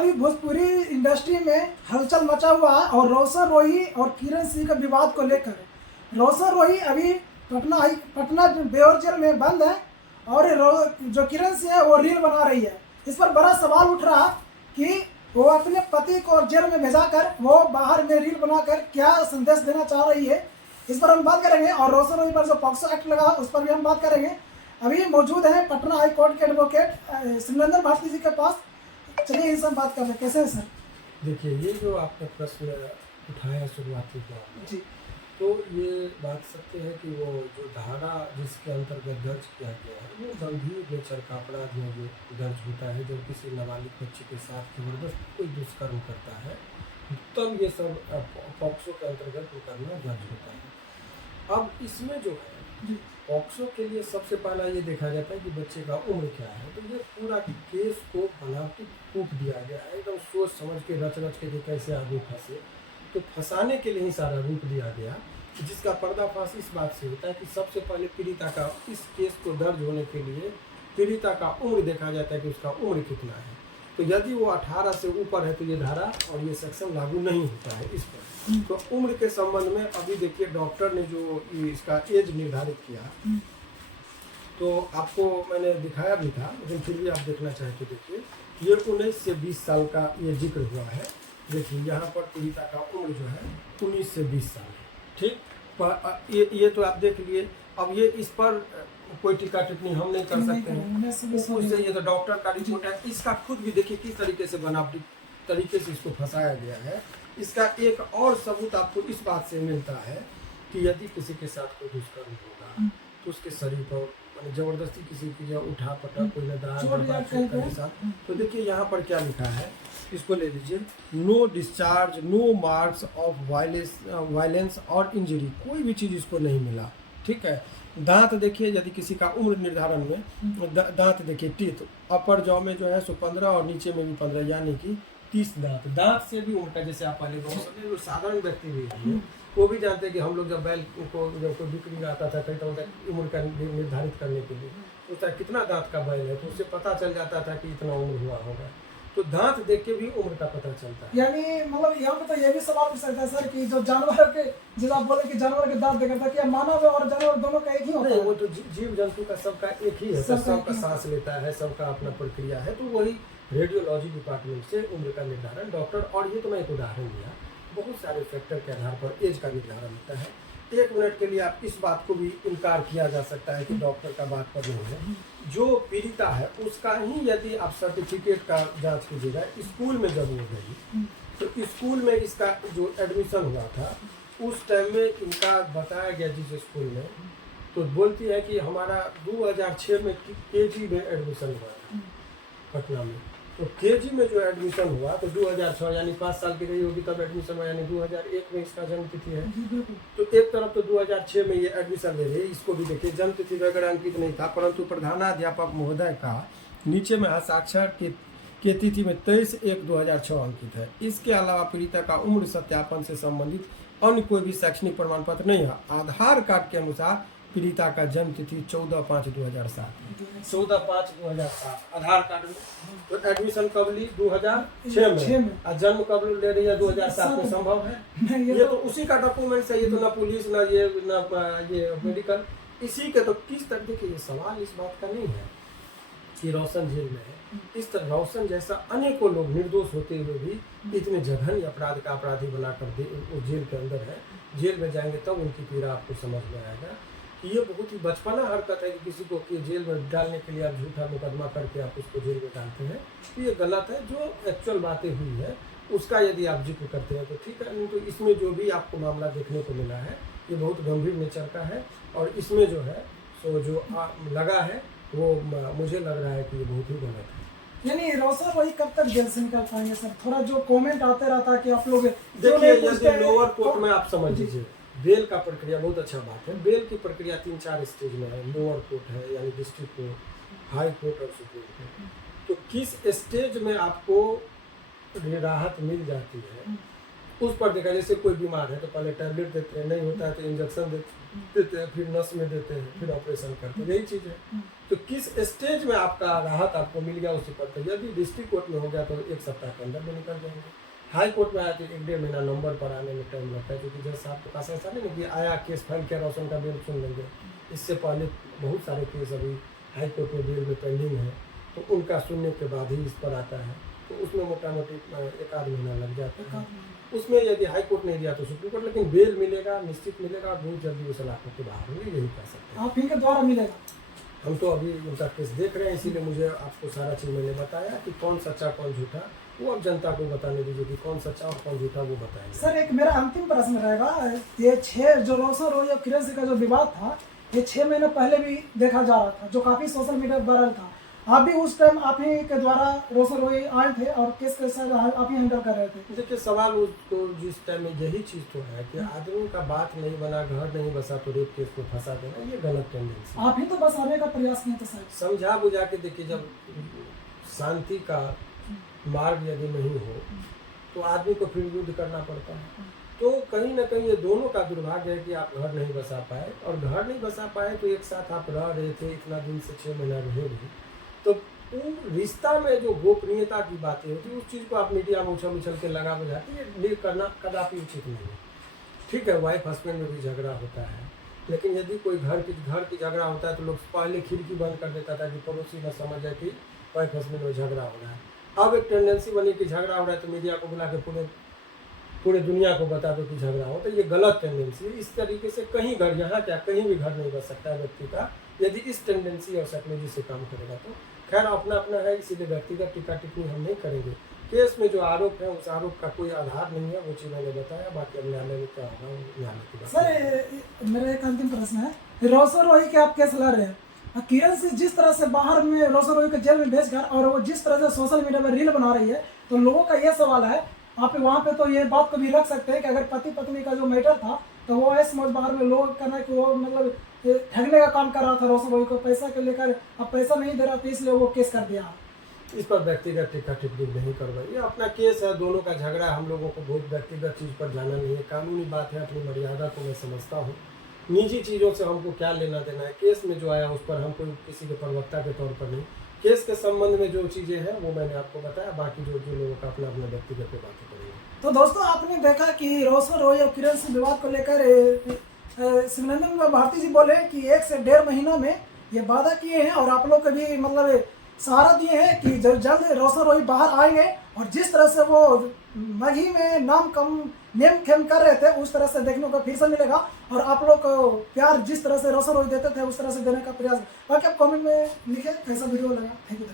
अभी भोजपुरी इंडस्ट्री में हलचल मचा हुआ है और रोशन रोही और किरण सिंह का विवाद को लेकर। रोशन रोही अभी पटना बेऊर जेल में बंद है और जो किरण सिंह है वो रील बना रही है। इस पर बड़ा सवाल उठ रहा कि वो अपने पति को जेल में भेजाकर वो बाहर में रील बनाकर क्या संदेश देना चाह रही है। इस पर हम बात करेंगे और रोशन रोही पर जो पॉक्सो एक्ट लगा उस पर भी हम बात करेंगे। अभी मौजूद हैं पटना हाई कोर्ट के एडवोकेट सिमरंदर भारती जी के पास। चलिए इनसे हम बात कर रहे हैं। कैसे हैं सर? देखिए, ये जो आपने प्रश्न उठाया शुरुआती दौर में, जी तो ये बात सत्य है कि वो जो धारा जिसके अंतर्गत दर्ज किया गया है वो गंभीर नेचर का अपराध में जो दर्ज होता है। जब किसी नाबालिग बच्ची के साथ जबरदस्त कोई दुष्कर्म करता है तब ये सब पॉक्सो के अंतर्गत मुकदमा दर्ज होता है। अब इसमें जो है पॉक्सो के लिए सबसे पहला ये देखा जाता है कि बच्चे का उम्र क्या है। तो ये पूरा केस को बनावटी रूप दिया गया है, एकदम सोच समझ के रच के कैसे आदमी फंसे, तो फंसाने के लिए ही सारा रूप दिया गया, जिसका पर्दाफाश इस बात से होता है कि सबसे पहले पीड़िता का इस केस को दर्ज होने के लिए पीड़िता का उम्र देखा जाता है कि उसका उम्र कितना है। तो यदि वो 18 से ऊपर है तो ये धारा और ये सेक्शन लागू नहीं होता है इस पर। तो उम्र के संबंध में अभी देखिए डॉक्टर ने जो इसका एज निर्धारित किया, तो आपको मैंने दिखाया भी था, लेकिन फिर भी आप देखना चाहे तो देखिए, ये 19 से 20 साल का ये जिक्र हुआ है। देखिए यहाँ पर पीड़िता का उम्र जो है 19 से 20 साल है, ठीक। पर ये तो आप देख लिए। अब ये इस पर कोई टीका टिप्पणी हम नहीं कर सकते हैं, उससे ये तो डॉक्टर का रिपोर्ट है। इसका खुद भी देखिए किस तरीके से बनावटी तरीके से इसको फंसाया गया है। इसका एक और सबूत आपको इस बात से मिलता है कि यदि किसी के साथ कोई दुष्कर्म होगा तो उसके शरीर पर जबरदस्ती किसी की जो उठा पटक कोई के साथ, तो देखिए यहाँ पर क्या लिखा है, इसको ले लीजिए। No discharge, no marks of violence और इंजरी, कोई भी चीज़ इसको नहीं मिला, ठीक है। दांत देखिए, यदि किसी का उम्र निर्धारण में दांत देखिए, टीथ अपर जॉ में जो है सो 15 और नीचे में भी 15, यानी कि 30 दांत से भी उल्टा। जैसे आप पहले जो साधारण व्यक्ति भी है वो भी जानते हैं कि हम लोग जब बैल को जब कोई बिक्री आता था कई तरह उम्र का निर्धारित करने के लिए, उसका कितना दांत का बैल है, तो उससे पता चल जाता था कि इतना उम्र हुआ होगा। तो दांत देख के भी उम्र का पता चलता है। यानी मतलब यहाँ पे तो ये भी सवाल पूछ सकता है सर कि जो जानवर के, जैसे आप बोले कि जानवर के दांत देखा था, क्या मानव और जानवर दोनों का एक ही होता है? वो तो जीव जंतु का सबका एक ही है, सबका सांस लेता है, सबका अपना प्रक्रिया है। तो वही रेडियोलॉजी डिपार्टमेंट से उम्र का निर्धारण डॉक्टर, और ये तो मैं एक उदाहरण दिया, बहुत सारे फैक्टर के आधार पर एज का निर्धारण होता है। 1 मिनट के लिए आप इस बात को भी इनकार किया जा सकता है कि डॉक्टर का बात पर नहीं है। जो पीड़िता है उसका ही यदि आप सर्टिफिकेट का जांच कीजिएगा, स्कूल में जब वो गई तो स्कूल में इसका जो एडमिशन हुआ था उस टाइम में इनका बताया गया जिस स्कूल में, तो बोलती है कि हमारा 2006 में KG में एडमिशन हुआ था पटना में। तो KG में जो एडमिशन हुआ तो 2006 यानी 5 साल की रही होगी तब एडमिशन हुआ, यानी 2001 में इसका जन्म तिथि है। तो एक तरफ तो 2006 में ये एडमिशन ले रही है, इसको भी देखिए जन्म तिथि वगैरह अंकित नहीं था, परंतु प्रधानाध्यापक महोदय का नीचे में हस्ताक्षर के तिथि में 23/1/2006 अंकित है। इसके अलावा पीड़िता का उम्र सत्यापन से संबंधित अन्य कोई भी शैक्षणिक प्रमाण पत्र नहीं है। आधार कार्ड के अनुसार पीड़िता का जन्म तिथि 14/5/2007, 14/5/2007 आधार कार्ड में। तो एडमिशन कब ली? 2006 में। और जन्म कब ले रही है? 2007 में। संभव है? ये तो उसी का डॉक्यूमेंट्स है, ये तो ना पुलिस ना ये मेडिकल, इसी के। तो किस तरह, देखिए ये सवाल इस बात का नहीं है कि रोशन जेल में है। इस तरह रोशन जैसा अनेकों लोग निर्दोष होते हुए भी इतने जघन्य अपराध का अपराधी बनाकर वो जेल के अंदर है। जेल में जाएंगे तब उनकी पीड़ा आपको समझ में आएगा कि ये बहुत ही बचपना हरकत है कि किसी को जेल में डालने के लिए आप झूठा मुकदमा करके आप उसको जेल में डालते हैं। तो ये गलत है। जो एक्चुअल बातें हुई है उसका यदि आप जिक्र करते हैं तो ठीक है, नहीं तो इसमें जो भी आपको मामला देखने को मिला है ये बहुत गंभीर नेचर का है। और इसमें जो है सो जो लगा है वो मुझे लग रहा है कि ये बहुत ही गलत है। यानी रोशन रोही कब तक जेल से निकल पाएंगे सर? थोड़ा जो कमेंट आते रहता है कि आप लोग देखिए, यदि लोअर कोर्ट में आप समझ लीजिए बेल का प्रक्रिया, बहुत अच्छा बात है। बेल की प्रक्रिया 3-4 स्टेज में है। लोअर कोर्ट है यानी डिस्ट्रिक्ट कोर्ट, हाई कोर्ट और सुप्रीम कोर्ट। तो किस स्टेज में आपको राहत मिल जाती है उस पर देखा, जैसे कोई बीमार है तो पहले टैबलेट देते हैं, नहीं होता है तो इंजेक्शन देते हैं, फिर नस में देते हैं, फिर ऑपरेशन करते हैं, यही चीज़ है। तो किस स्टेज में आपका राहत आपको मिल गया उसी पर, तो यदि डिस्ट्रिक्ट कोर्ट में हो गया तो 1 सप्ताह के अंदर में निकल जाएंगे, हाई कोर्ट में आया तो 1-1.5 महीना नंबर पर आने में टाइम लगता है, क्योंकि जज साहब के पास ऐसा नहीं है कि आया केस फाइल किया रोशन का बेल सुन लेंगे। इससे पहले बहुत सारे केस अभी हाई कोर्ट में बेल में पेंडिंग है, तो उनका सुनने के बाद ही इस पर आता है, तो उसमें मोटा मोटी 1 आध महीना लग जाता है। उसमें यदि हाई कोर्ट नहीं दिया तो सुप्रीम कोर्ट, लेकिन बेल मिलेगा, निश्चित मिलेगा, और बहुत जल्दी वो सलाखों के बाहर होंगे, यही कह सकते हैं। आप इनके द्वारा मिलेगा? हम तो अभी उनका केस देख रहे हैं, इसीलिए मुझे आपको सारा चीज़ मैंने बताया कि कौन सच्चा कौन झूठा, वो अब जनता को बताने दीजिए कि कौन सच्चा और कौन झूठा, वो बताएंगे। सर एक मेरा अंतिम प्रश्न रहेगा, ये 6 जो रोशन रोई और किरण सिंह का जो विवाद था, ये 6 महीने पहले भी देखा जा रहा था, जो काफ़ी सोशल मीडिया पर वायरल था। आप भी उस टाइम आप ही के द्वारा रोशन रोई आए थे और केस के साथ आप ही हैंडल कर रहे थे। देखिए सवाल उसको जिस टाइम में यही चीज़ तो है कि आदमी का बात नहीं बना, घर नहीं बसा तो रेप केस को फंसा देना, ये गलत टेंडेंसी। आप ही तो बस आने का प्रयास किए थे सर। समझा बुझा के देखिए, जब शांति का मार्ग यदि नहीं हो तो आदमी को फिर युद्ध करना पड़ता है। तो कहीं ना कहीं ये दोनों का दुर्भाग्य है कि आप घर नहीं बसा पाए, और घर नहीं बसा पाए तो एक साथ आप रह रहे थे, इतना दिन से 6 महीना रहे भी, तो वो रिश्ता में जो गोपनीयता की बातें होती उस चीज़ को आप मीडिया में उछल के लगा बुझाते, ये करना कदापि उचित नहीं है। ठीक है, वाइफ हस्बैंड में भी झगड़ा होता है, लेकिन यदि कोई घर की झगड़ा होता है तो लोग पहले खिड़की बंद कर देता था कि पड़ोसी न समझ जाए कि वाइफ हस्बैंड में झगड़ा हो रहा है। अब एक टेंडेंसी बनी कि झगड़ा हो रहा है तो मीडिया को बुला के पूरे दुनिया को बता दो कि झगड़ा हो, तो ये गलत टेंडेंसी है। इस तरीके से कहीं घर, यहाँ क्या कहीं भी घर नहीं बच सकता है व्यक्ति का, यदि इस टेंडेंसी और साइकोलॉजी से काम करेगा तो। खैर अपना अपना है, इसीलिए व्यक्तिगत टीका टिप्पणी हम नहीं करेंगे। केस में जो आरोप है उस आरोप का कोई आधार नहीं है, वो चीज़ मैंने बताया, बाकी अब न्यायालय में क्या होगा न्यायालय की बात। सर मेरा एक अंतिम प्रश्न है, रोशन रोई के आप केस लड़ रहे हैं, किरण सिंह जिस तरह से बाहर में रोशन रोई को जेल में भेजकर और वो जिस तरह से सोशल मीडिया पर रील बना रही है, तो लोगों का ये सवाल है, आप वहाँ पे तो ये बात को भी रख सकते हैं कि अगर पति पत्नी का जो मैटर था तो वो ऐसे समझ बाहर में लोग करना कि वो मतलब ठगने का काम कर रहा था रोशन रोई को, पैसा के लेकर अब पैसा नहीं दे रहा था इसलिए वो केस कर दिया। इस पर व्यक्तिगत टीका टिप्पणी नहीं करवाइए, अपना केस है, दोनों का झगड़ा है, हम लोगों को बहुत व्यक्तिगत चीज़ पर जाना नहीं है। कानूनी बात है, अपनी मर्यादा को मैं समझता हूँ, निजी चीज़ों से हमको क्या लेना देना है। केस में जो आया उस पर हम कोई किसी के प्रवक्ता के तौर पर नहीं, केस के संबंध में जो चीज़ें हैं वो मैंने आपको बताया, बाकी जो लोगों का अपना अपना व्यक्तिगत पे बातें करेंगे। तो दोस्तों आपने देखा कि रोशन रोई और किरण सिंह विवाद को लेकर शिवनंदन भारती जी बोले कि 1 से 1.5 महीना में ये वादा किए हैं, और आप लोग को भी मतलब सहारा दिए हैं कि जल्द रोशन रोई बाहर आएंगे, और जिस तरह से वो मघी में नेम खेम कर रहे थे उस तरह से देखने को फिर से मिलेगा, और आप लोग को प्यार जिस तरह से रोशन रोई देते थे उस तरह से देने का प्रयास। बाकी आप कमेंट में लिखें कैसा वीडियो लगा। Thank you.